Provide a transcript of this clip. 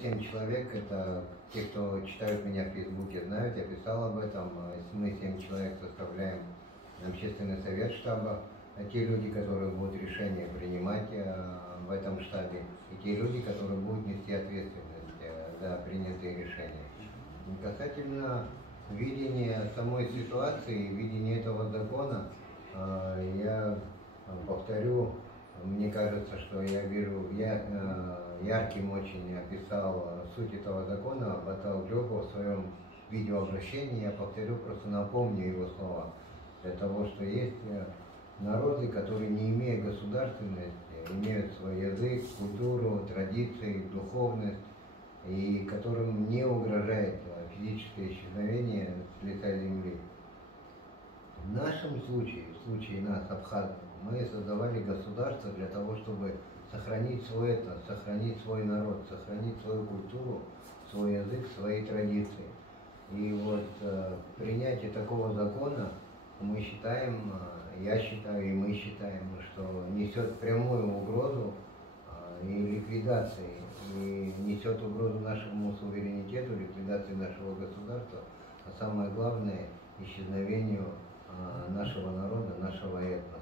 67 человек, это те, кто читают меня в Фейсбуке, знают, я писал об этом. Мы 7 человек составляем общественный совет штаба. Те люди, которые будут решения принимать в этом штабе, и те люди, которые будут нести ответственность за принятые решения. Касательно видения самой ситуации, видения этого закона, я повторю, мне кажется, что я ярким очень описал суть этого закона Батал Джогу в своем видеообращении. Я повторю, просто напомню его слова. Для того, что есть народы, которые, не имея государственности, имеют свой язык, культуру, традиции, духовность, и которым не угрожает физическое исчезновение с лица земли. В нашем случае, в случае нас, абхазов, мы создавали государство для того, чтобы сохранить свой этнос, сохранить свой народ, сохранить свою культуру, свой язык, свои традиции. И вот принятие такого закона, мы считаем, я считаю и мы считаем, что несет прямую угрозу и ликвидации, и несет угрозу нашему суверенитету, ликвидации нашего государства, а самое главное — исчезновению нашего народа, нашего этноса.